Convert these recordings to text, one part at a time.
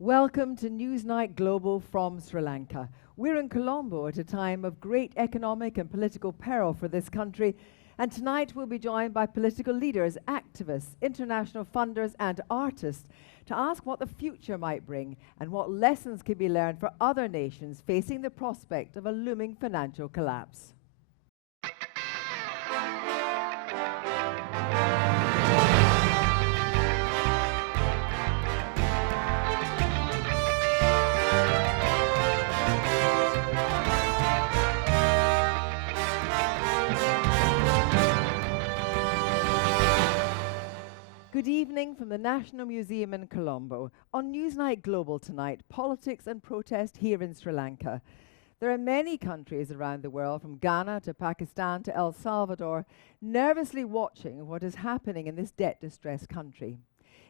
Welcome to Newsnight Global from Sri Lanka. We're in Colombo at a time of great economic and political peril for this country, and tonight we'll be joined by political leaders, activists, international funders and artists to ask what the future might bring and what lessons can be learned for other nations facing the prospect of a looming financial collapse. Good evening from the National Museum in Colombo. On Newsnight Global tonight, politics and protest here in Sri Lanka. There are many countries around the world, from Ghana to Pakistan to El Salvador, nervously watching what is happening in this debt-distressed country.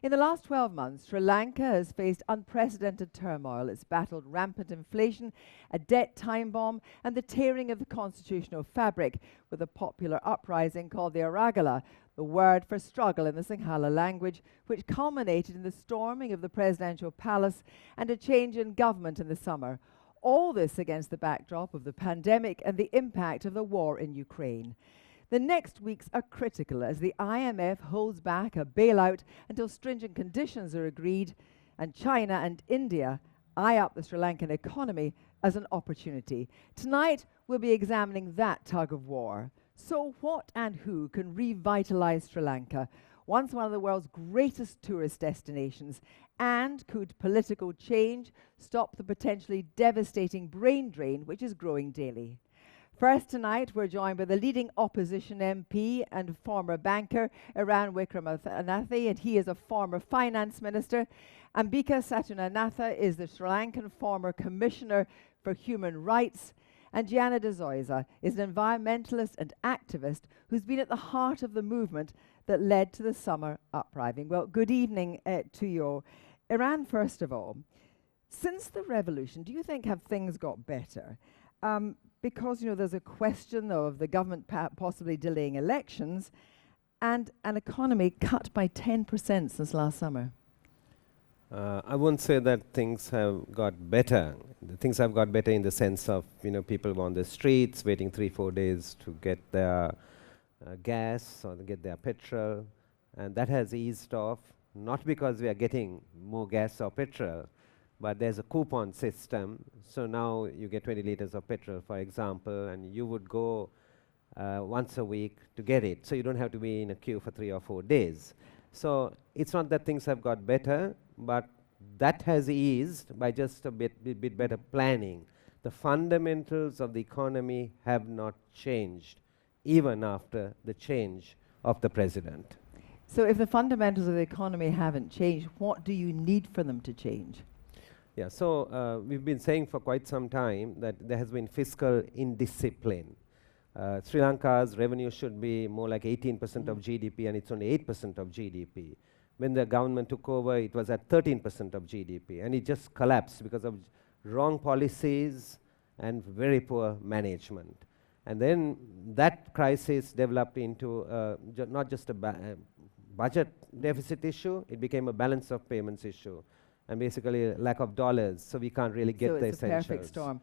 In the last 12 months, Sri Lanka has faced unprecedented turmoil. It's battled rampant inflation, a debt time bomb, and the tearing of the constitutional fabric with a popular uprising called the Aragala, the word for struggle in the Sinhala language, which culminated in the storming of the presidential palace and a change in government in the summer. All this against the backdrop of the pandemic and the impact of the war in Ukraine. The next weeks are critical as the IMF holds back a bailout until stringent conditions are agreed, and China and India eye up the Sri Lankan economy as an opportunity. Tonight, we'll be examining that tug of war. So what and who can revitalize Sri Lanka, once one of the world's greatest tourist destinations? And could political change stop the potentially devastating brain drain which is growing daily? First tonight, we're joined by the leading opposition MP and former banker, Iran Wickramathanathi, and he is a former finance minister. Ambika Satunanatha is the Sri Lankan former commissioner for human rights. And Gianna De Zoysa is an environmentalist and activist who's been at the heart of the movement that led to the summer uprising. Well, good evening to you. Iran, first of all, since the revolution, do you think have things got better? Because, there's a question of the government possibly delaying elections and an economy cut by 10% since last summer. I won't say that things have got better. Things have got better in the sense of, people on the streets waiting 3-4 days to get their gas or to get their petrol. And that has eased off, not because we are getting more gas or petrol, but there's a coupon system. So now you get 20 liters of petrol, for example, and you would go once a week to get it. So you don't have to be in a queue for 3 or 4 days. So it's not that things have got better, but that has eased by just a bit better planning. The fundamentals of the economy have not changed, even after the change of the president. So if the fundamentals of the economy haven't changed, what do you need for them to change? Yeah, so we've been saying for quite some time that there has been fiscal indiscipline. Sri Lanka's revenue should be more like 18% of GDP, and it's only 8% of GDP. When the government took over, it was at 13% of GDP, and it just collapsed because of wrong policies and very poor management. And then that crisis developed into not just a budget deficit issue, it became a balance of payments issue, and basically a lack of dollars, so we can't really get the essentials. So it's a perfect storm.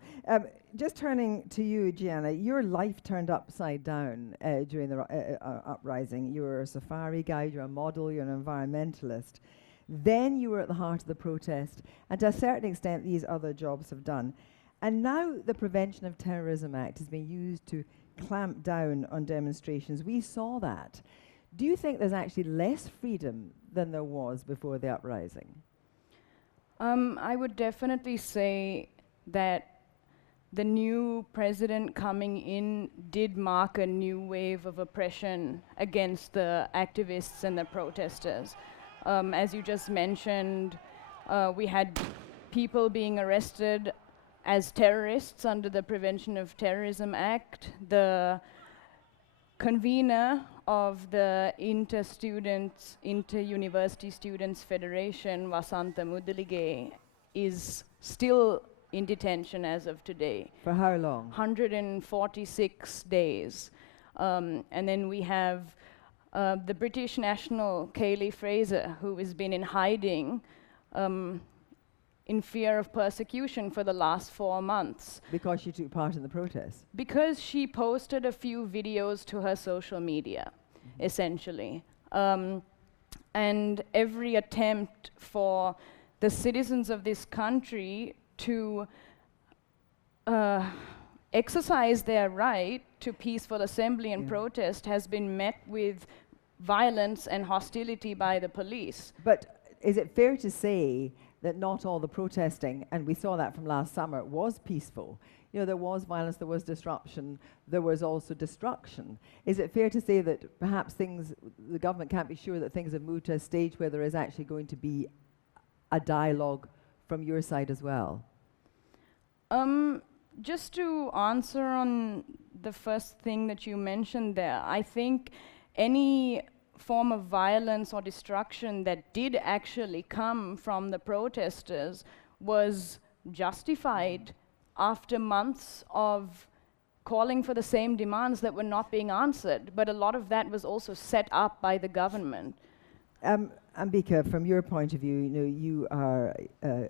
Just turning to you, Gianna, your life turned upside down during the uprising. You were a safari guide, you're a model, you're an environmentalist. Then you were at the heart of the protest, and to a certain extent these other jobs have done. And now the Prevention of Terrorism Act is being used to clamp down on demonstrations. We saw that. Do you think there's actually less freedom than there was before the uprising? I would definitely say that the new president coming in did mark a new wave of oppression against the activists and the protesters. As you just mentioned, we had people being arrested as terrorists under the Prevention of Terrorism Act. The convener of the Inter-University Students Federation, Vasantha Mudalige, is still in detention as of today. For how long? 146 days. And then we have the British national Kayleigh Fraser, who has been in hiding in fear of persecution for the last 4 months. Because she took part in the protests. Because she posted a few videos to her social media, essentially. And every attempt for the citizens of this country to exercise their right to peaceful assembly and protest has been met with violence and hostility by the police. But is it fair to say that not all the protesting, and we saw that from last summer, was peaceful? You know, there was violence, there was disruption, there was also destruction. Is it fair to say that perhaps the government can't be sure that things have moved to a stage where there is actually going to be a dialogue from your side as well? Just to answer on the first thing that you mentioned there, I think any form of violence or destruction that did actually come from the protesters was justified after months of calling for the same demands that were not being answered. But a lot of that was also set up by the government. Ambika, from your point of view, you are a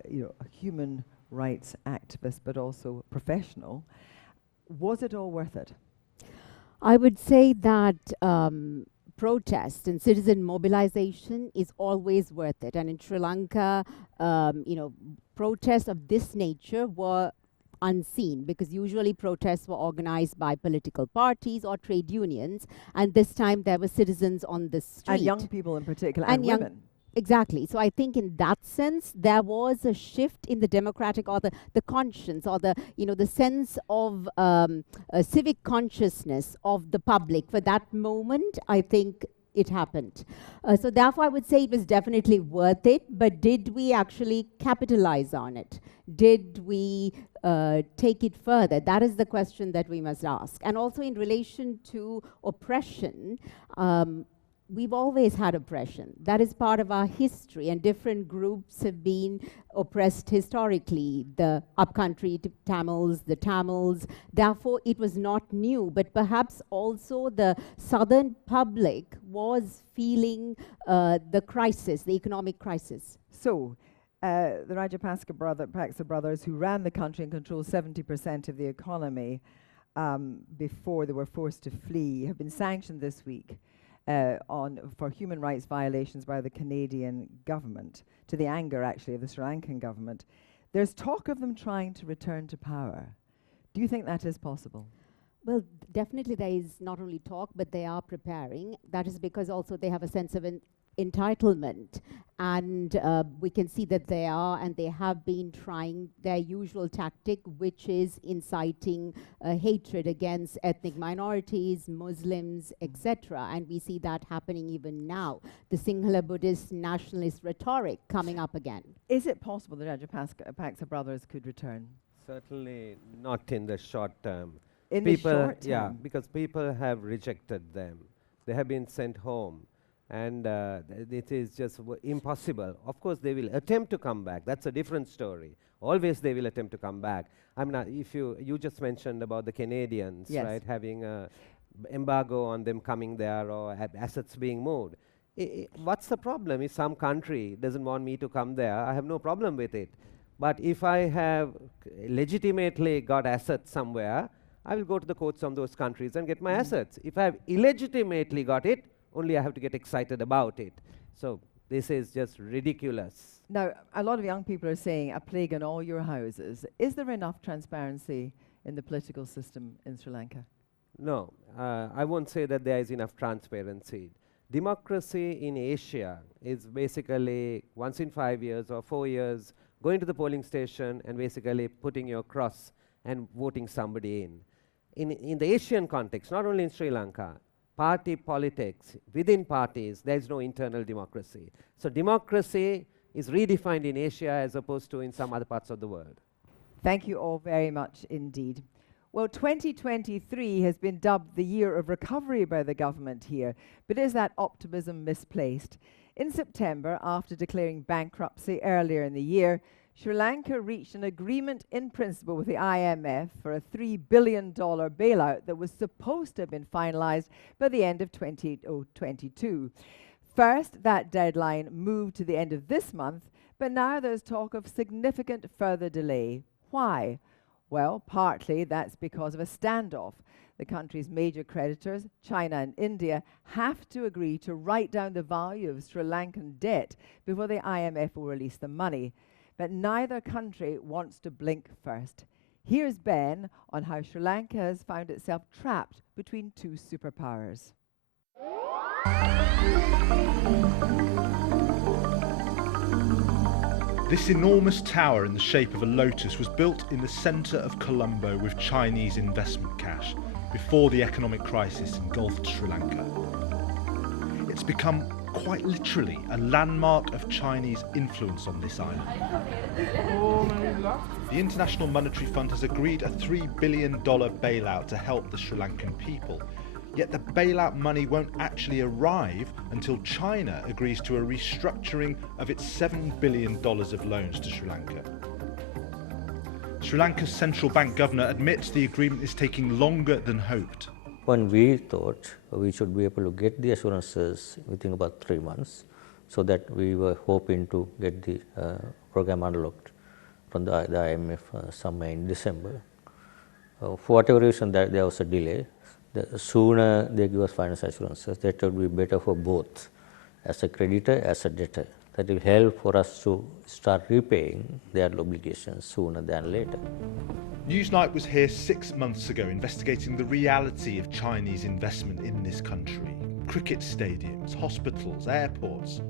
human rights activist, but also professional. Was it all worth it? I would say that protest and citizen mobilization is always worth it. And in Sri Lanka, protests of this nature were unseen, because usually protests were organized by political parties or trade unions, and this time there were citizens on the street. And young people in particular, and women. Exactly. So I think in that sense, there was a shift in the democratic or the conscience or the sense of civic consciousness of the public. For that moment, I think it happened. So therefore, I would say it was definitely worth it. But did we actually capitalize on it? Did we take it further? That is the question that we must ask. And also in relation to oppression, we've always had oppression. That is part of our history, and different groups have been oppressed historically. The upcountry Tamils, the Tamils. Therefore, it was not new, but perhaps also the southern public was feeling the crisis, the economic crisis. So, the Rajapaksa brothers, who ran the country and controlled 70% of the economy before they were forced to flee, have been sanctioned this week for human rights violations by the Canadian government, to the anger actually of the Sri Lankan government. There's talk of them trying to return to power. Do you think that is possible? Well, definitely there is not only talk, but they are preparing. That is because also they have a sense of entitlement, and we can see that they are, and they have been trying their usual tactic, which is inciting hatred against ethnic minorities, Muslims, etc. And we see that happening even now. The Sinhala Buddhist nationalist rhetoric coming up again. Is it possible the Rajapaksa brothers could return? Certainly not in the short term. In the short term? Yeah, because people have rejected them. They have been sent home. And it is just impossible. Of course, they will attempt to come back. That's a different story. Always they will attempt to come back. I'm not. If you just mentioned about the Canadians, yes, right, having a embargo on them coming there or assets being moved. What's the problem? If some country doesn't want me to come there, I have no problem with it. But if I have legitimately got assets somewhere, I will go to the courts of those countries and get my assets. If I have illegitimately got it, only I have to get excited about it. So this is just ridiculous. Now, a lot of young people are saying a plague in all your houses. Is there enough transparency in the political system in Sri Lanka? No, I won't say that there is enough transparency. Democracy in Asia is basically once in 5 years or 4 years, going to the polling station and basically putting your cross and voting somebody in. In the Asian context, not only in Sri Lanka, party politics, within parties, there is no internal democracy. So democracy is redefined in Asia as opposed to in some other parts of the world. Thank you all very much indeed. Well, 2023 has been dubbed the year of recovery by the government here, but is that optimism misplaced? In September, after declaring bankruptcy earlier in the year, Sri Lanka reached an agreement in principle with the IMF for a $3 billion bailout that was supposed to have been finalized by the end of 2022. First, that deadline moved to the end of this month, But now there's talk of significant further delay. Why? Well, partly that's because of a standoff. The country's major creditors, China and India, have to agree to write down the value of Sri Lankan debt before the IMF will release the money. But neither country wants to blink first. Here's Ben on how Sri Lanka has found itself trapped between two superpowers. This enormous tower in the shape of a lotus was built in the centre of Colombo with Chinese investment cash before the economic crisis engulfed Sri Lanka. It's become quite literally a landmark of Chinese influence on this island. The International Monetary Fund has agreed a $3 billion bailout to help the Sri Lankan people. Yet the bailout money won't actually arrive until China agrees to a restructuring of its $7 billion of loans to Sri Lanka. Sri Lanka's central bank governor admits the agreement is taking longer than hoped. When we thought we should be able to get the assurances within about 3 months, so that we were hoping to get the program unlocked from the IMF somewhere in December. For whatever reason that there was a delay, the sooner they give us financial assurances, that would be better for both, as a creditor, as a debtor. That will help for us to start repaying their obligations sooner than later. Newsnight was here 6 months ago investigating the reality of Chinese investment in this country. Cricket stadiums, hospitals, airports.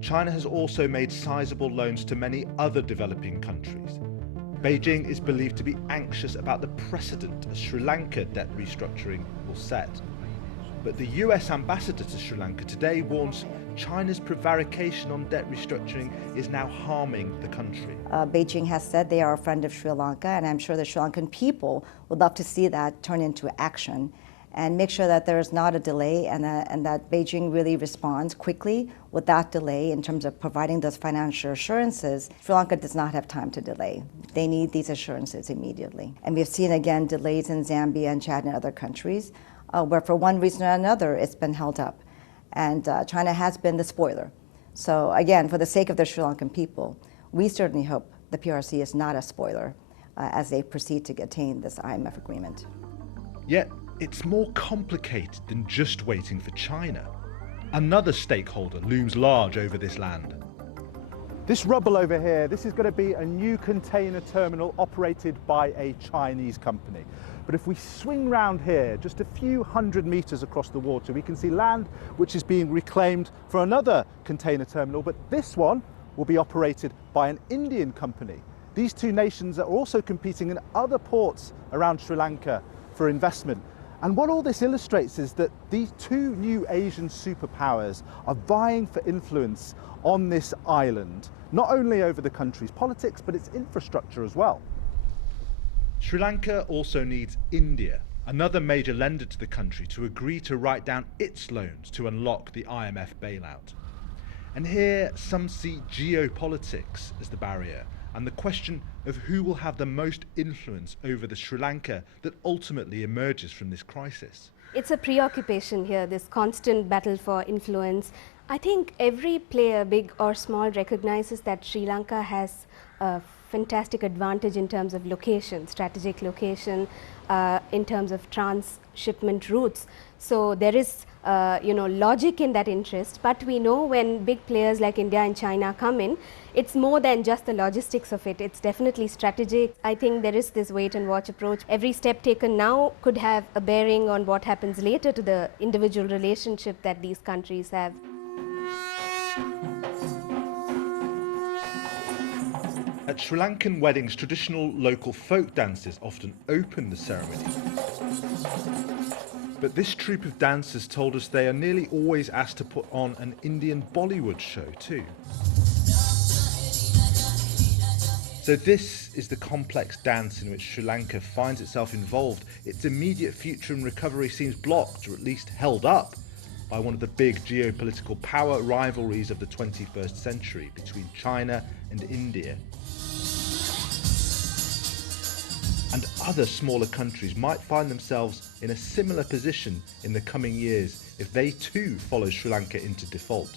China has also made sizable loans to many other developing countries. Beijing is believed to be anxious about the precedent a Sri Lanka debt restructuring will set. But the US ambassador to Sri Lanka today warns China's prevarication on debt restructuring is now harming the country. Beijing has said they are a friend of Sri Lanka, and I'm sure the Sri Lankan people would love to see that turn into action and make sure that there is not a delay and that Beijing really responds quickly without delay in terms of providing those financial assurances. Sri Lanka does not have time to delay. They need these assurances immediately. And we've seen again delays in Zambia and Chad and other countries where for one reason or another it's been held up. And China has been the spoiler. So again, for the sake of the Sri Lankan people, we certainly hope the PRC is not a spoiler as they proceed to attain this IMF agreement. Yet, it's more complicated than just waiting for China. Another stakeholder looms large over this land. This rubble over here, this is going to be a new container terminal operated by a Chinese company. But if we swing round here, just a few hundred meters across the water, we can see land which is being reclaimed for another container terminal, but this one will be operated by an Indian company. These two nations are also competing in other ports around Sri Lanka for investment. And what all this illustrates is that these two new Asian superpowers are vying for influence on this island, not only over the country's politics, but its infrastructure as well. Sri Lanka also needs India, another major lender to the country, to agree to write down its loans to unlock the IMF bailout. And here some see geopolitics as the barrier, and the question of who will have the most influence over the Sri Lanka that ultimately emerges from this crisis. It's a preoccupation here, this constant battle for influence. I think every player, big or small, recognizes that Sri Lanka has a fantastic advantage in terms of location, strategic location, in terms of transshipment routes. So there is logic in that interest, but we know when big players like India and China come in, it's more than just the logistics of it. It's definitely strategic. I think there is this wait and watch approach. Every step taken now could have a bearing on what happens later to the individual relationship that these countries have. At Sri Lankan weddings, traditional local folk dances often open the ceremony. But this troupe of dancers told us they are nearly always asked to put on an Indian Bollywood show too. So this is the complex dance in which Sri Lanka finds itself involved. Its immediate future and recovery seems blocked, or at least held up, by one of the big geopolitical power rivalries of the 21st century between China and India. And other smaller countries might find themselves in a similar position in the coming years if they too follow Sri Lanka into default.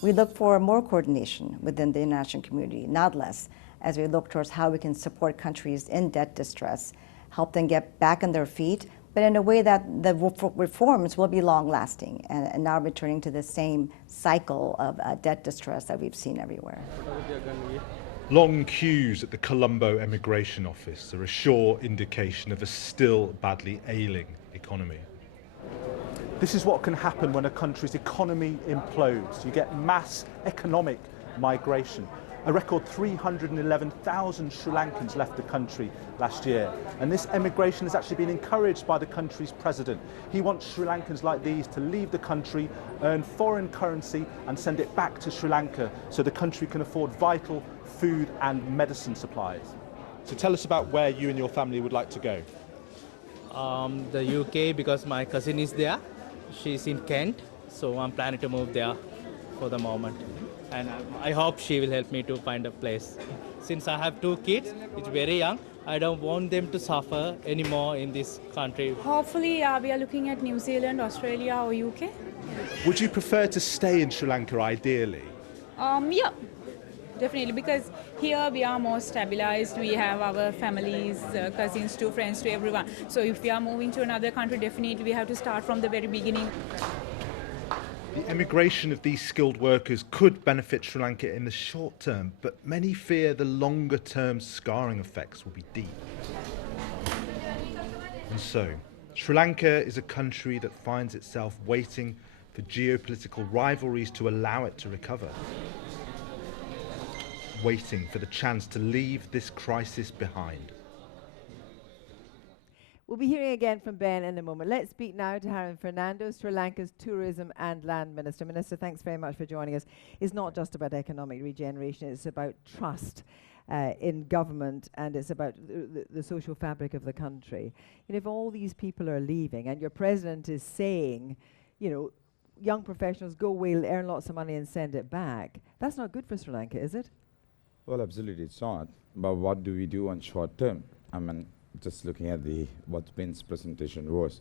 We look for more coordination within the international community, not less, as we look towards how we can support countries in debt distress, help them get back on their feet, but in a way that the reforms will be long-lasting and not returning to the same cycle of debt distress that we've seen everywhere. Long queues at the Colombo Emigration Office are a sure indication of a still badly ailing economy. This is what can happen when a country's economy implodes. You get mass economic migration. A record 311,000 Sri Lankans left the country last year. And this emigration has actually been encouraged by the country's president. He wants Sri Lankans like these to leave the country, earn foreign currency and send it back to Sri Lanka so the country can afford vital food and medicine supplies. So tell us about where you and your family would like to go. The UK, because my cousin is there. She's in Kent, so I'm planning to move there for the moment. And I hope she will help me to find a place. Since I have 2 kids, it's very young, I don't want them to suffer anymore in this country. Hopefully, we are looking at New Zealand, Australia or UK. Would you prefer to stay in Sri Lanka ideally? Yeah, definitely, because here we are more stabilized. We have our families, cousins to friends to everyone. So if we are moving to another country, definitely we have to start from the very beginning. The emigration of these skilled workers could benefit Sri Lanka in the short term, but many fear the longer term scarring effects will be deep. And so, Sri Lanka is a country that finds itself waiting for geopolitical rivalries to allow it to recover. Waiting for the chance to leave this crisis behind. We'll be hearing again from Ben in a moment. Let's speak now to Haran Fernando, Sri Lanka's Tourism and Land Minister. Minister, thanks very much for joining us. It's not just about economic regeneration, it's about trust in government, and it's about the social fabric of the country. And if all these people are leaving and your president is saying, you know, young professionals go away, earn lots of money and send it back, that's not good for Sri Lanka, is it? Well, absolutely it's not. But what do we do on short term? I mean, just looking at what Ben's presentation was,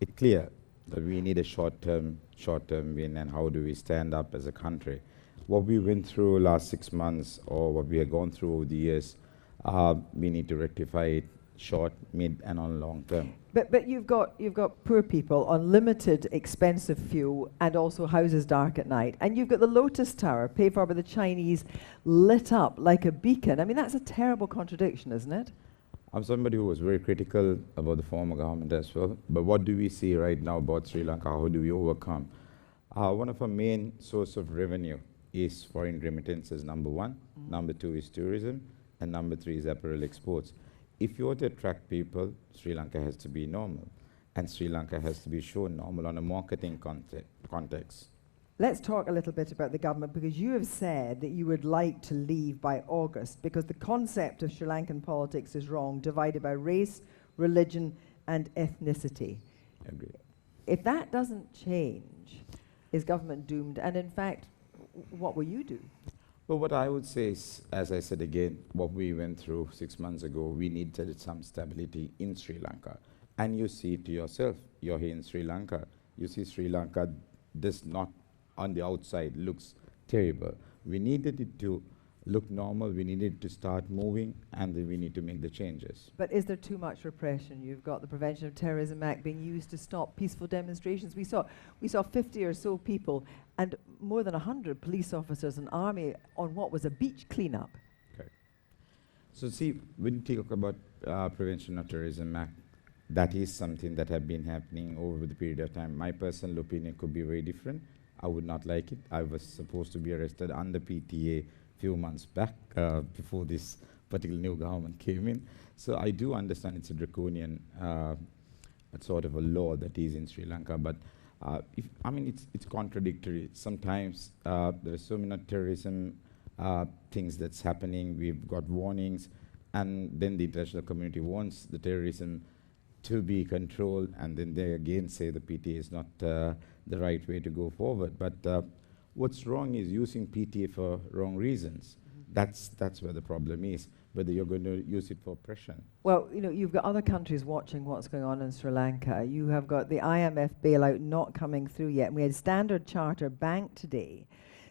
it's clear that we need a short-term win, and how do we stand up as a country. What we went through last 6 months, or what we have gone through over the years, we need to rectify it short, mid, and on long term. But you've got poor people on limited, expensive fuel, and also houses dark at night. And you've got the Lotus Tower, paid for by the Chinese, lit up like a beacon. I mean, that's a terrible contradiction, isn't it? I'm somebody who was very critical about the former government as well. But what do we see right now about Sri Lanka? How do we overcome? One of our main source of revenue is foreign remittances, number 1. Number 2 is tourism. And number 3 is apparel exports. If you want to attract people, Sri Lanka has to be normal. And Sri Lanka has to be shown normal on a marketing context. Let's talk a little bit about the government, because you have said that you would like to leave by August because the concept of Sri Lankan politics is wrong, divided by race, religion and ethnicity. Agreed. If that doesn't change, is government doomed? And in fact, what will you do? Well, what I would say is, as I said again, what we went through 6 months ago, we needed some stability in Sri Lanka. And you see it yourself. You're here in Sri Lanka. You see Sri Lanka does not, on the outside, looks terrible. We needed it to look normal. We needed to start moving, and then we need to make the changes. But is there too much repression? You've got the Prevention of Terrorism Act being used to stop peaceful demonstrations. We saw 50 or so people and more than 100 police officers and army on what was a beach cleanup. Okay. So see, when you talk about Prevention of Terrorism Act, that is something that have been happening over the period of time. My personal opinion could be very different. I would not like it. I was supposed to be arrested under PTA few months back before this particular new government came in. So I do understand it's a draconian sort of a law that is in Sri Lanka, but it's contradictory. Sometimes there are so many terrorism things that's happening. We've got warnings, and then the international community wants the terrorism to be controlled, and then they again say the PTA is not the right way to go forward. But what's wrong is using PTA for wrong reasons. That's where the problem is, whether you're going to use it for oppression. Well, you know, you've got other countries watching what's going on in Sri Lanka. You have got the IMF bailout not coming through yet. And we had Standard Chartered Bank today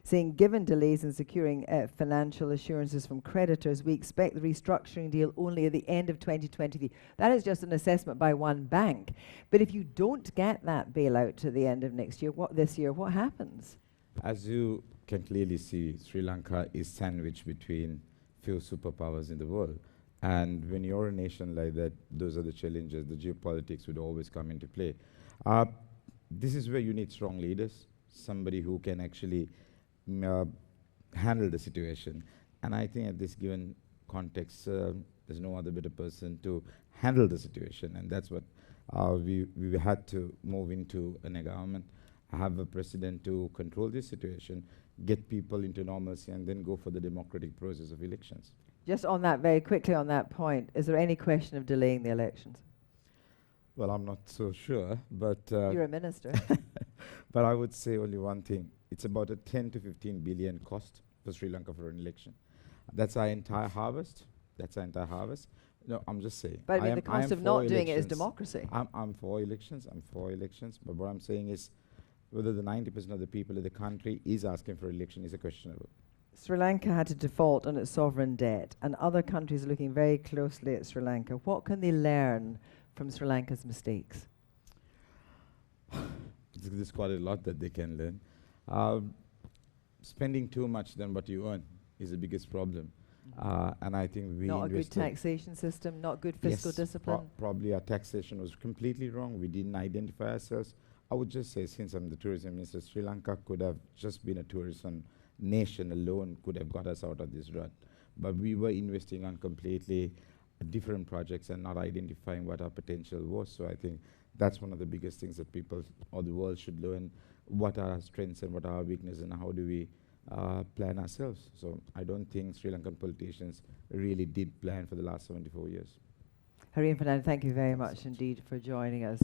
saying given delays in securing financial assurances from creditors, we expect the restructuring deal only at the end of 2023. That is just an assessment by one bank. But if you don't get that bailout to the end of next year, this year, what happens? As you can clearly see, Sri Lanka is sandwiched between few superpowers in the world. And when you're a nation like that, those are the challenges. The geopolitics would always come into play. This is where you need strong leaders, somebody who can actually handle the situation. And I think at this given context, there's no other better person to handle the situation. And that's what we had to move into a government, have a president to control this situation, get people into normalcy, and then go for the democratic process of elections. Just on that, very quickly on that point, is there any question of delaying the elections? Well, I'm not so sure, but... You're a minister. But I would say only one thing. It's about a 10 to 15 billion cost for Sri Lanka for an election. That's our entire harvest. That's our entire harvest. No, I'm just saying. But I mean, the cost of not doing it is democracy. I'm for elections. I'm for elections. But what I'm saying is whether the 90% of the people in the country is asking for election is a questionable. Sri Lanka had to default on its sovereign debt, and other countries are looking very closely at Sri Lanka. What can they learn from Sri Lanka's mistakes? There's quite a lot that they can learn. Spending too much than what you earn is the biggest problem. And I think we not a good taxation system, not good fiscal discipline. Probably our taxation was completely wrong. We didn't identify ourselves. I would just say, since I'm the tourism minister, Sri Lanka could have just been a tourism nation alone, could have got us out of this rut. But we were investing on completely different projects and not identifying what our potential was. So I think that's one of the biggest things that people or the world should learn. What are our strengths and what are our weaknesses, and how do we plan ourselves? So I don't think Sri Lankan politicians really did plan for the last 74 years. Hareen Fernand, thank you very much indeed for joining us.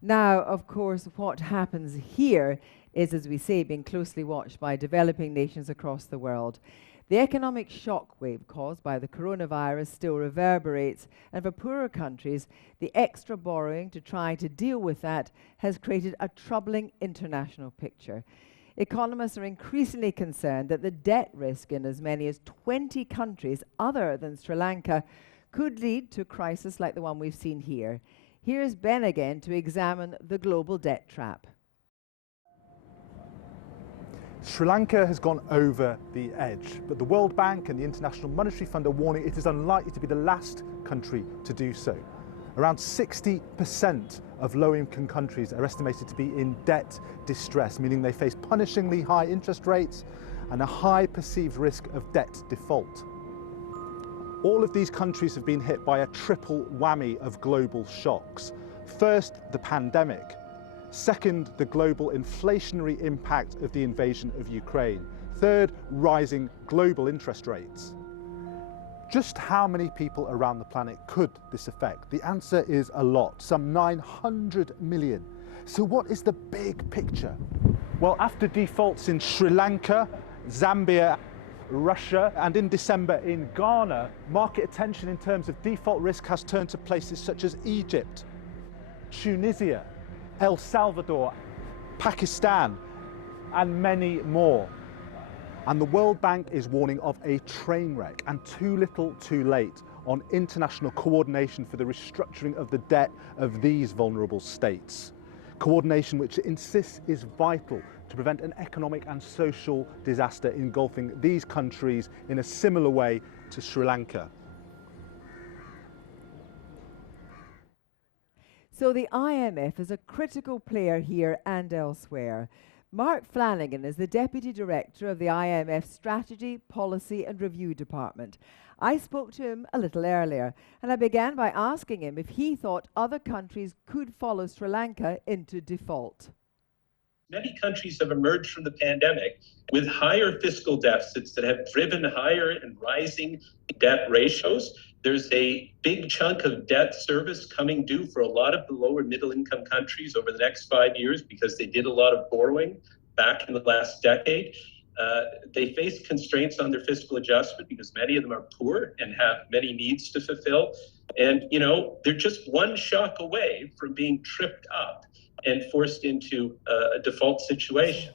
Now, of course, what happens here is, as we say, being closely watched by developing nations across the world. The economic shockwave caused by the coronavirus still reverberates, and for poorer countries, the extra borrowing to try to deal with that has created a troubling international picture. Economists are increasingly concerned that the debt risk in as many as 20 countries other than Sri Lanka could lead to a crisis like the one we've seen here. Here's Ben again to examine the global debt trap. Sri Lanka has gone over the edge, but the World Bank and the International Monetary Fund are warning it is unlikely to be the last country to do so. Around 60% of low-income countries are estimated to be in debt distress, meaning they face punishingly high interest rates and a high perceived risk of debt default. All of these countries have been hit by a triple whammy of global shocks. First, the pandemic. Second, the global inflationary impact of the invasion of Ukraine. Third, rising global interest rates. Just how many people around the planet could this affect? The answer is a lot, some 900 million. So what is the big picture? Well, after defaults in Sri Lanka, Zambia, Russia, and in December in Ghana, market attention in terms of default risk has turned to places such as Egypt, Tunisia, El Salvador, Pakistan, and many more. And the World Bank is warning of a train wreck, and too little too late, on international coordination for the restructuring of the debt of these vulnerable states. Coordination which it insists is vital to prevent an economic and social disaster engulfing these countries in a similar way to Sri Lanka. So the IMF is a critical player here and elsewhere. Mark Flanagan is the Deputy Director of the IMF Strategy, Policy and Review Department. I spoke to him a little earlier, and I began by asking him if he thought other countries could follow Sri Lanka into default. Many countries have emerged from the pandemic with higher fiscal deficits that have driven higher and rising debt ratios. There's a big chunk of debt service coming due for a lot of the lower middle income countries over the next 5 years because they did a lot of borrowing back in the last decade. They face constraints on their fiscal adjustment because many of them are poor and have many needs to fulfill. And, you know, they're just one shock away from being tripped up and forced into a default situation.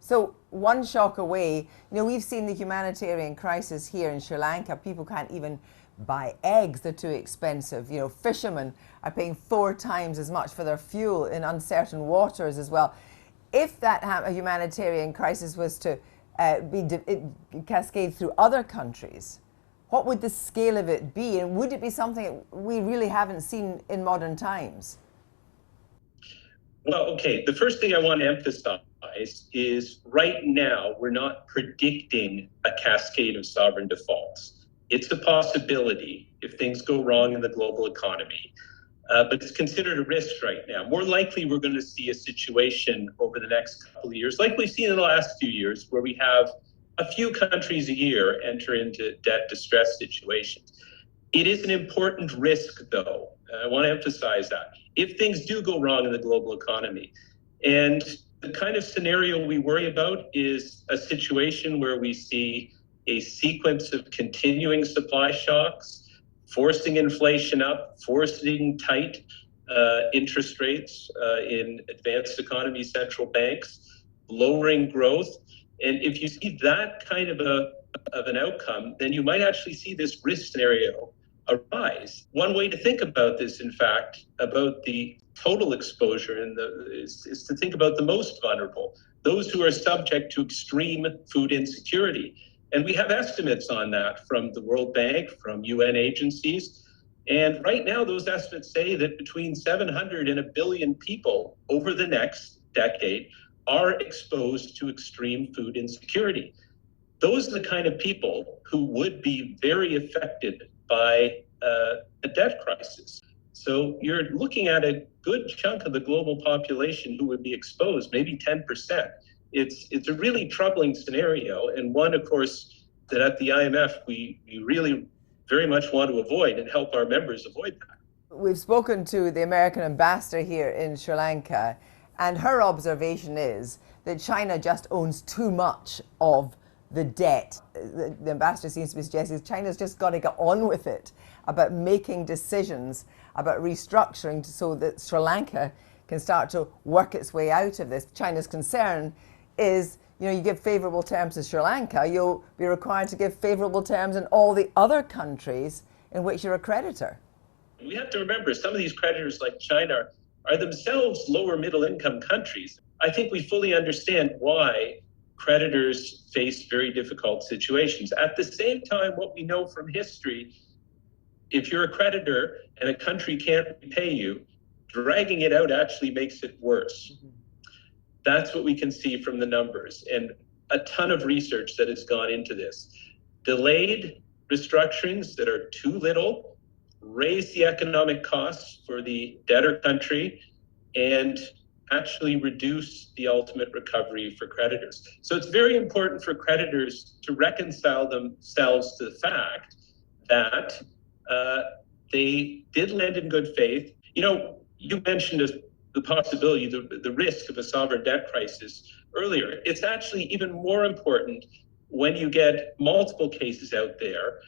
So one shock away. You know, we've seen the humanitarian crisis here in Sri Lanka. People can't even buy eggs, they're too expensive. You know, fishermen are paying 4 times as much for their fuel in uncertain waters as well. If that a humanitarian crisis was to cascade through other countries, what would the scale of it be? And would it be something we really haven't seen in modern times? Well, okay, the first thing I want to emphasize is right now we're not predicting a cascade of sovereign defaults. It's a possibility if things go wrong in the global economy, but it's considered a risk right now. More likely we're going to see a situation over the next couple of years, like we've seen in the last few years, where we have a few countries a year enter into debt distress situations. It is an important risk, though. I want to emphasize that. If things do go wrong in the global economy, and the kind of scenario we worry about is a situation where we see a sequence of continuing supply shocks, forcing inflation up, forcing tight interest rates in advanced economy central banks, lowering growth. And if you see that kind of an outcome, then you might actually see this risk scenario arise. One way to think about this, in fact, about the total exposure is to think about the most vulnerable, those who are subject to extreme food insecurity. And we have estimates on that from the World Bank, from UN agencies. And right now, those estimates say that between 700 and 1 billion people over the next decade are exposed to extreme food insecurity. Those are the kind of people who would be very affected by a debt crisis. So you're looking at a good chunk of the global population who would be exposed, maybe 10%. It's a really troubling scenario, and one, of course, that at the IMF we really very much want to avoid and help our members avoid that. We've spoken to the American ambassador here in Sri Lanka, and her observation is that China just owns too much of the debt. The ambassador seems to be suggesting China's just got to get on with it, about making decisions, about restructuring so that Sri Lanka can start to work its way out of this. China's concern is, you know, you give favorable terms to Sri Lanka, you'll be required to give favorable terms in all the other countries in which you're a creditor. We have to remember some of these creditors like China are themselves lower middle income countries. I think we fully understand why creditors face very difficult situations. At the same time, what we know from history, if you're a creditor and a country can't repay you, dragging it out actually makes it worse. Mm-hmm. That's what we can see from the numbers, and a ton of research that has gone into this. Delayed restructurings that are too little raise the economic costs for the debtor country and actually reduce the ultimate recovery for creditors. So it's very important for creditors to reconcile themselves to the fact that they did lend in good faith. You know, you mentioned the possibility, the risk of a sovereign debt crisis earlier. It's actually even more important when you get multiple cases out there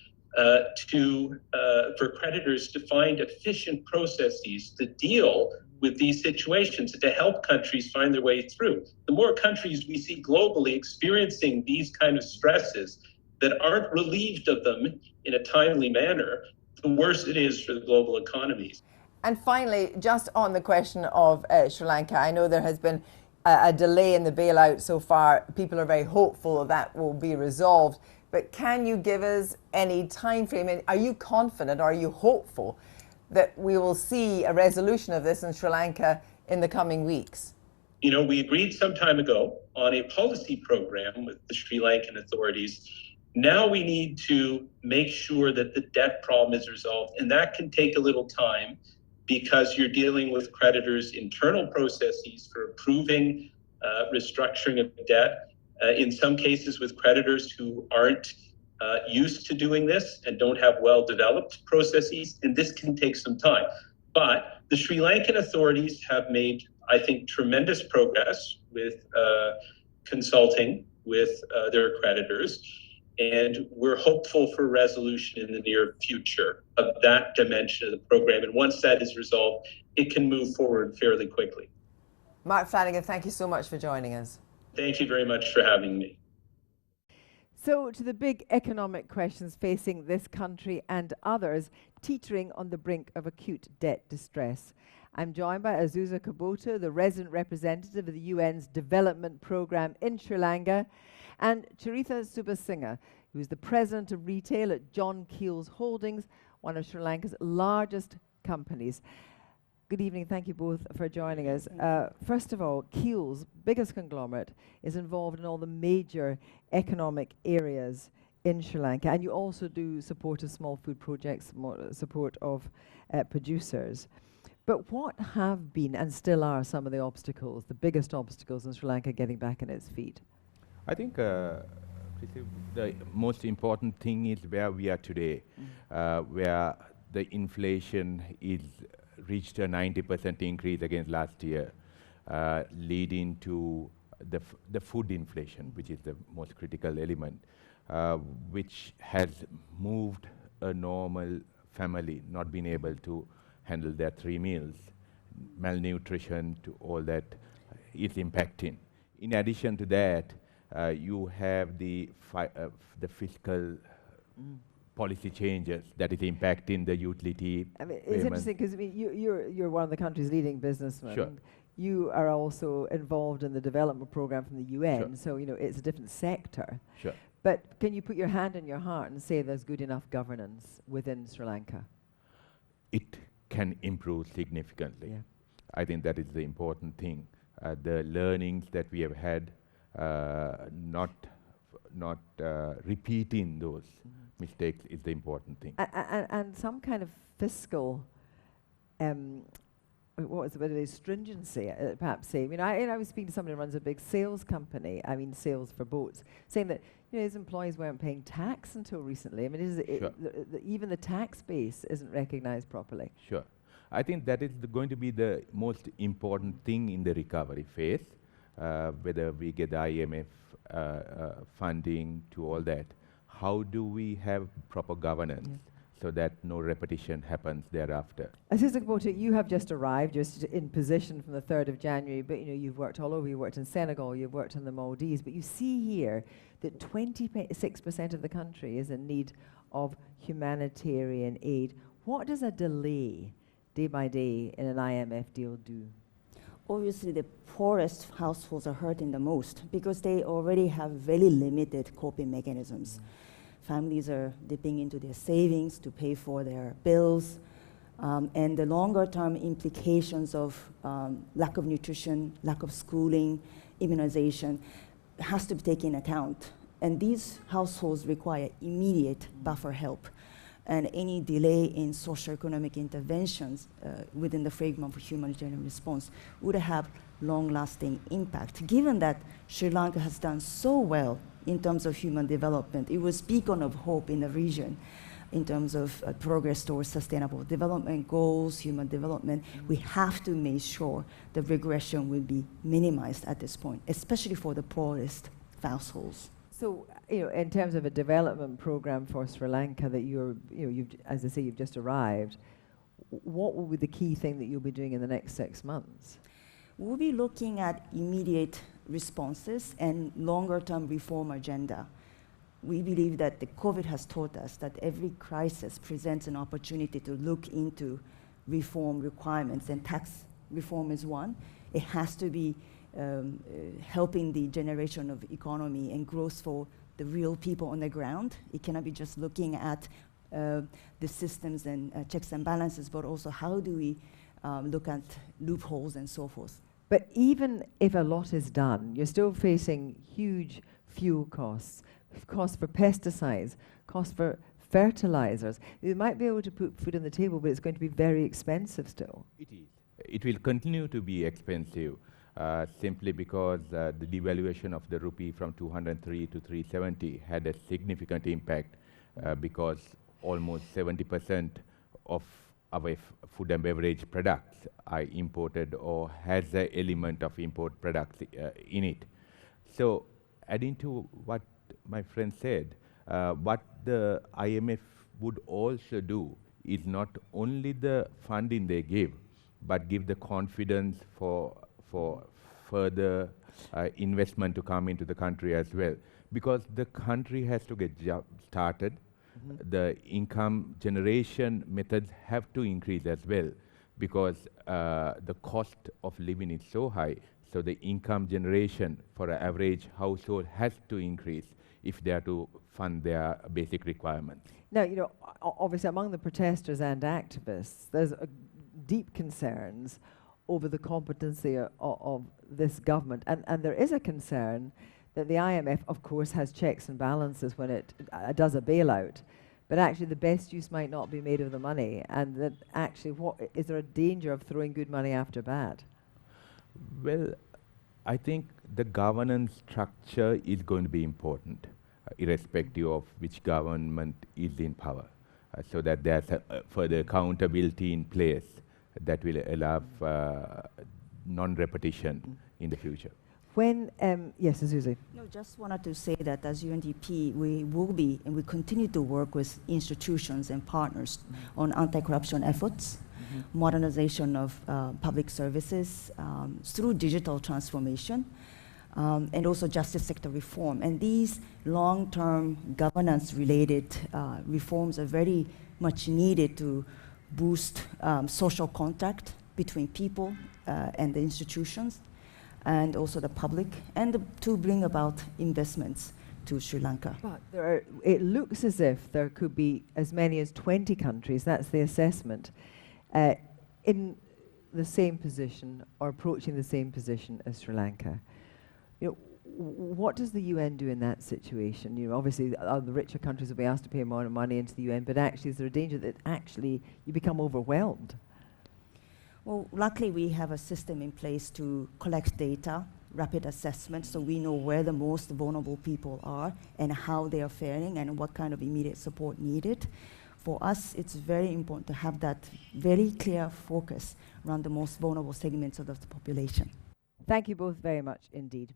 for creditors to find efficient processes to deal with these situations and to help countries find their way through. The more countries we see globally experiencing these kind of stresses that aren't relieved of them in a timely manner, the worse it is for the global economies. And finally, just on the question of Sri Lanka, I know there has been a delay in the bailout so far. People are very hopeful that will be resolved. But can you give us any time frame? And are you confident, are you hopeful that we will see a resolution of this in Sri Lanka in the coming weeks? You know, we agreed some time ago on a policy program with the Sri Lankan authorities. Now we need to make sure that the debt problem is resolved, and that can take a little time because you're dealing with creditors' internal processes for approving restructuring of debt. In some cases with creditors who aren't used to doing this and don't have well-developed processes, and this can take some time. But the Sri Lankan authorities have made, I think, tremendous progress with consulting with their creditors, and we're hopeful for resolution in the near future of that dimension of the program. And once that is resolved, it can move forward fairly quickly. Mark Flanagan, thank you so much for joining us. Thank you very much for having me. So, to the big economic questions facing this country and others teetering on the brink of acute debt distress. I'm joined by Azusa Kubota, the resident representative of the UN's Development Programme in Sri Lanka, and Charitha Subasinghe, who is the president of retail at John Keel's Holdings, one of Sri Lanka's largest companies. Good evening, thank you both for joining us. First of all, Keel's, biggest conglomerate, is involved in all the major economic areas in Sri Lanka, and you also do support of small food projects, support of producers. But what have been and still are some of the obstacles, the biggest obstacles in Sri Lanka getting back on its feet? I think the most important thing is where we are today, where the inflation is reached a 90% increase against last year, leading to the food inflation, which is the most critical element, which has moved a normal family not being able to handle their 3 meals. Malnutrition to all that is impacting. In addition to that, you have the fiscal policy changes that is impacting the utility. I mean, it's interesting because you're one of the country's leading businessmen. Sure. You are also involved in the development program from the UN, Sure. so you know it's a different sector. Sure. But can you put your hand on your heart and say there's good enough governance within Sri Lanka? It can improve significantly. Yeah. I think that is the important thing. The learnings that we have had, not repeating those mistakes is the important thing. And some kind of fiscal, what was the word, stringency, perhaps say. I mean, I was speaking to somebody who runs a big sales company, sales for boats, saying that his employees weren't paying tax until recently. I mean, Sure. Even the tax base isn't recognized properly. Sure. I think that is going to be the most important thing in the recovery phase, whether we get the IMF funding to all that. How do we have proper governance so that no repetition happens thereafter? Assistant Kubota, you have just arrived, just in position from the 3rd of January, but you've worked all over. You worked in Senegal, you've worked in the Maldives, but you see here that 26% of the country is in need of humanitarian aid. What does a delay, day by day, in an IMF deal do? Obviously, the poorest households are hurting the most because they already have very limited coping mechanisms. Families are dipping into their savings to pay for their bills, and the longer-term implications of lack of nutrition, lack of schooling, immunization has to be taken into account. And these households require immediate buffer help. And any delay in socioeconomic interventions within the framework of humanitarian response would have long-lasting impact. Given that Sri Lanka has done so well in terms of human development, it was a beacon of hope in the region in terms of progress towards sustainable development goals, human development. We have to make sure the regression will be minimized at this point, especially for the poorest households. So, in terms of a development program for Sri Lanka that you've, as I say, you've just arrived, what will be the key thing that you'll be doing in the next 6 months? We'll be looking at immediate responses and longer-term reform agenda. We believe that the COVID has taught us that every crisis presents an opportunity to look into reform requirements, and tax reform is one. It has to be helping the generation of economy and growth for the real people on the ground. It cannot be just looking at the systems and checks and balances, but also how do we look at loopholes and so forth. But even if a lot is done, you're still facing huge fuel costs, costs for pesticides, costs for fertilizers. You might be able to put food on the table, but it's going to be very expensive still. It is. It will continue to be expensive. Simply because the devaluation of the rupee from 203 to 370 had a significant impact because almost 70% of our food and beverage products are imported or has an element of import products in it. So adding to what my friend said, what the IMF would also do is not only the funding they give, but give the confidence for further investment to come into the country as well. Because the country has to get started, the income generation methods have to increase as well, because the cost of living is so high. So the income generation for an average household has to increase if they are to fund their basic requirements. Now, you know, obviously among the protesters and activists, there's deep concerns over the competency of this government. And there is a concern that the IMF, of course, has checks and balances when it does a bailout, but actually the best use might not be made of the money, and that actually is there a danger of throwing good money after bad? Well, I think the governance structure is going to be important, irrespective of which government is in power, so that there's a further accountability in place that will allow non-repetition in the future. When, yes, Susie. No, just wanted to say that as UNDP, we will be and we continue to work with institutions and partners on anti-corruption efforts, modernization of public services through digital transformation, and also justice sector reform. And these long-term governance-related reforms are very much needed to boost social contact between people and the institutions, and also the public, and to bring about investments to Sri Lanka. But it looks as if there could be as many as 20 countries, that's the assessment, in the same position or approaching the same position as Sri Lanka. You know, what does the UN do in that situation? You know, obviously the richer countries will be asked to pay more money into the UN, but actually is there a danger that actually you become overwhelmed? Well, luckily we have a system in place to collect data, rapid assessment, so we know where the most vulnerable people are and how they are faring and what kind of immediate support needed. For us, it's very important to have that very clear focus around the most vulnerable segments of the population. Thank you both very much indeed.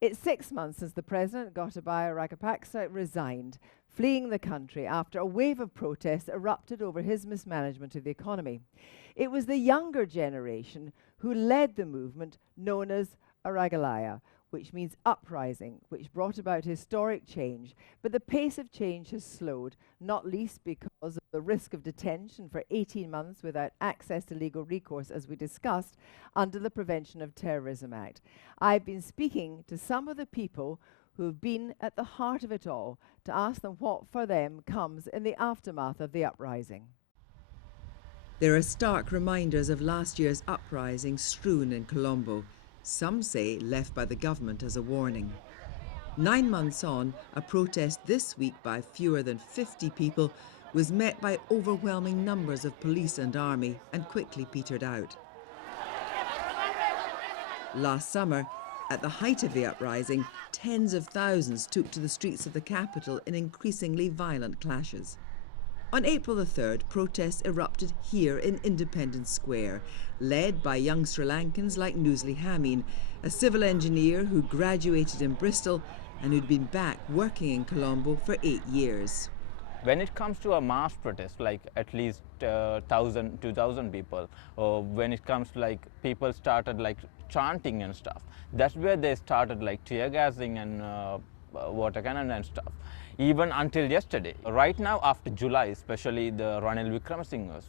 It's 6 months since the President, Gotabaya Rajapaksa, resigned, fleeing the country after a wave of protests erupted over his mismanagement of the economy. It was the younger generation who led the movement known as Aragalaya, which means uprising, which brought about historic change. But the pace of change has slowed, not least because of the risk of detention for 18 months without access to legal recourse, as we discussed, under the Prevention of Terrorism Act. I've been speaking to some of the people who have been at the heart of it all to ask them what for them comes in the aftermath of the uprising. There are stark reminders of last year's uprising strewn in Colombo. Some say left by the government as a warning. 9 months on, a protest this week by fewer than 50 people was met by overwhelming numbers of police and army and quickly petered out. Last summer, at the height of the uprising, tens of thousands took to the streets of the capital in increasingly violent clashes. On April the 3rd, protests erupted here in Independence Square, led by young Sri Lankans like Nusli Hameen, a civil engineer who graduated in Bristol and who'd been back working in Colombo for 8 years. When it comes to a mass protest, like at least 1,000, 2,000 people, or when it comes to like people started like chanting and stuff, that's where they started like tear gassing and water cannon and stuff. Even until yesterday. Right now, after July, especially the Ranil Wickremesinghe's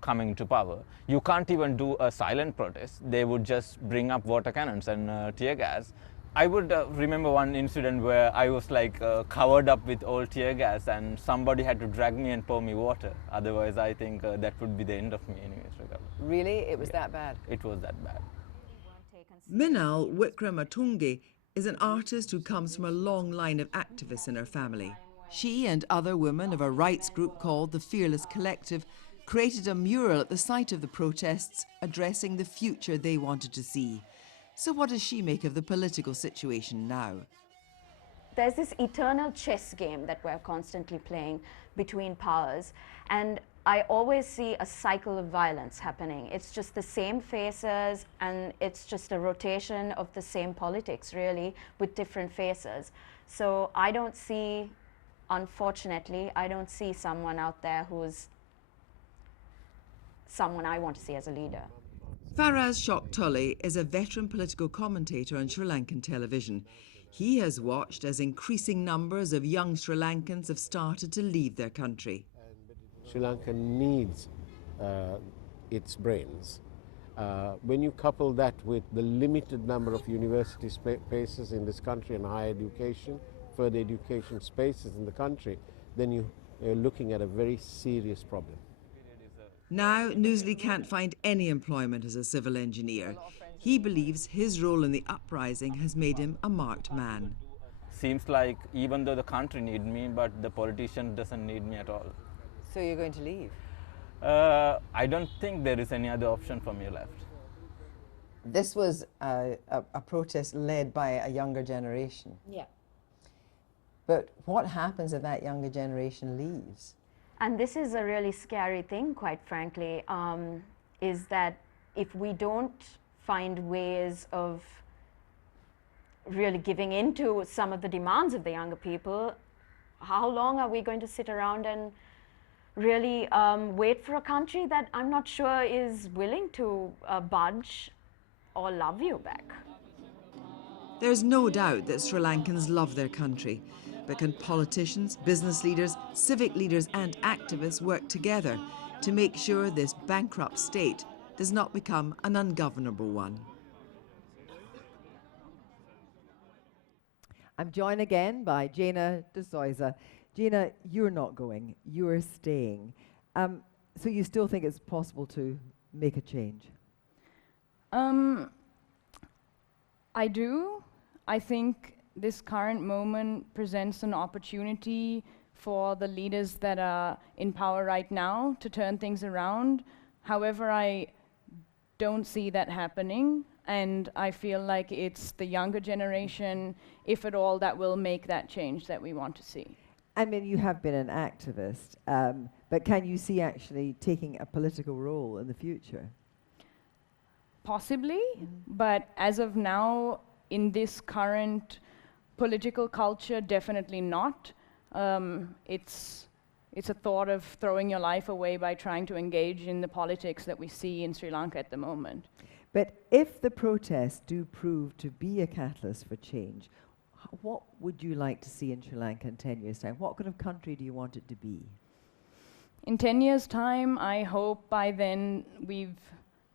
coming to power, you can't even do a silent protest. They would just bring up water cannons and tear gas. I would remember one incident where I was like covered up with all tear gas and somebody had to drag me and pour me water. Otherwise, I think that would be the end of me anyways. Really? It was that bad? It was that bad. Minal Wickrematunge is an artist who comes from a long line of activists in her family. She and other women of a rights group called the Fearless Collective created a mural at the site of the protests addressing the future they wanted to see. So what does she make of the political situation now? There's this eternal chess game that we're constantly playing between powers, and I always see a cycle of violence happening. It's just the same faces, and it's just a rotation of the same politics, really, with different faces. So I don't see, unfortunately, I don't see someone out there who's someone I want to see as a leader. Faraz Shoktulli is a veteran political commentator on Sri Lankan television. He has watched as increasing numbers of young Sri Lankans have started to leave their country. Sri Lanka needs its brains. When you couple that with the limited number of university spaces in this country and higher education, further education spaces in the country, then you're looking at a very serious problem. Now, Newsnight can't find any employment as a civil engineer. He believes his role in the uprising has made him a marked man. Seems like even though the country needs me, but the politician doesn't need me at all. So you're going to leave? I don't think there is any other option for me left. This was a protest led by a younger generation. Yeah. But what happens if that younger generation leaves? And this is a really scary thing, quite frankly, is that if we don't find ways of really giving into some of the demands of the younger people, how long are we going to sit around and really wait for a country that I'm not sure is willing to budge or love you back? There's no doubt that Sri Lankans love their country. But can politicians, business leaders, civic leaders and activists work together to make sure this bankrupt state does not become an ungovernable one? I'm joined again by Jana de Souza. Jana, you're not going, you're staying. So you still think it's possible to make a change? I do. I think this current moment presents an opportunity for the leaders that are in power right now to turn things around. However, I don't see that happening, and I feel like it's the younger generation, if at all, that will make that change that we want to see. I mean, you have been an activist, but can you see actually taking a political role in the future? Possibly, but as of now, in this current political culture, definitely not. It's a thought of throwing your life away by trying to engage in the politics that we see in Sri Lanka at the moment. But if the protests do prove to be a catalyst for change, what would you like to see in Sri Lanka in 10 years' time? What kind of country do you want it to be? In 10 years' time, I hope by then we've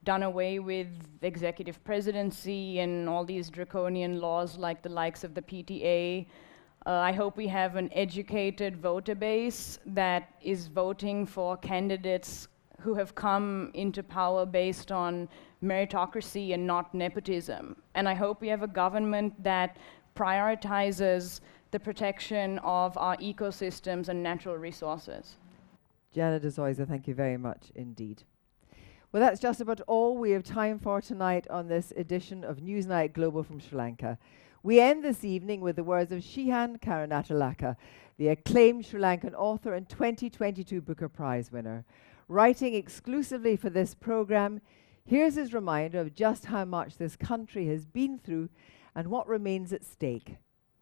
done away with executive presidency and all these draconian laws like the likes of the PTA. I hope we have an educated voter base that is voting for candidates who have come into power based on meritocracy and not nepotism. And I hope we have a government that prioritizes the protection of our ecosystems and natural resources. Jana de Souza, thank you very much indeed. Well, that's just about all we have time for tonight on this edition of Newsnight Global from Sri Lanka. We end this evening with the words of Shihan Karunatilaka, the acclaimed Sri Lankan author and 2022 Booker Prize winner. Writing exclusively for this program, here's his reminder of just how much this country has been through and what remains at stake.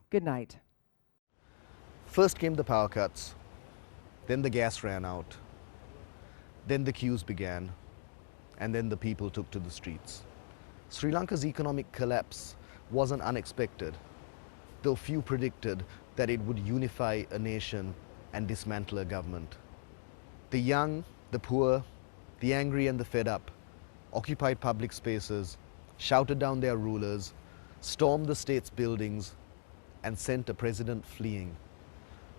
Good night. First came the power cuts, then the gas ran out, then the queues began, and then the people took to the streets. Sri Lanka's economic collapse wasn't unexpected, though few predicted that it would unify a nation and dismantle a government. The young, the poor, the angry and the fed up occupied public spaces, shouted down their rulers, stormed the state's buildings, and sent a president fleeing.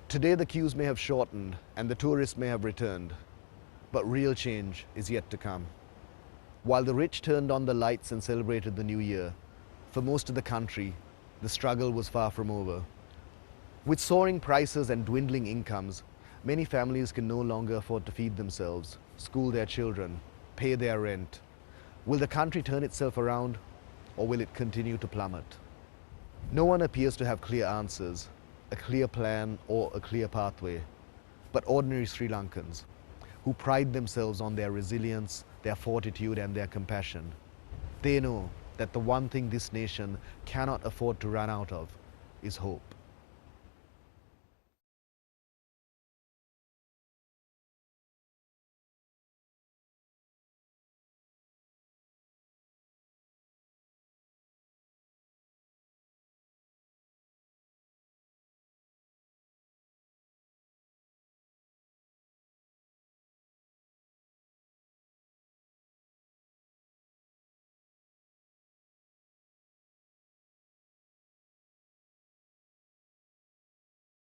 Today the queues may have shortened and the tourists may have returned, but real change is yet to come. While the rich turned on the lights and celebrated the new year, for most of the country, the struggle was far from over. With soaring prices and dwindling incomes, many families can no longer afford to feed themselves, school their children, pay their rent. Will the country turn itself around, or will it continue to plummet? No one appears to have clear answers, a clear plan or a clear pathway, but ordinary Sri Lankans who pride themselves on their resilience, their fortitude and their compassion. They know that the one thing this nation cannot afford to run out of is hope.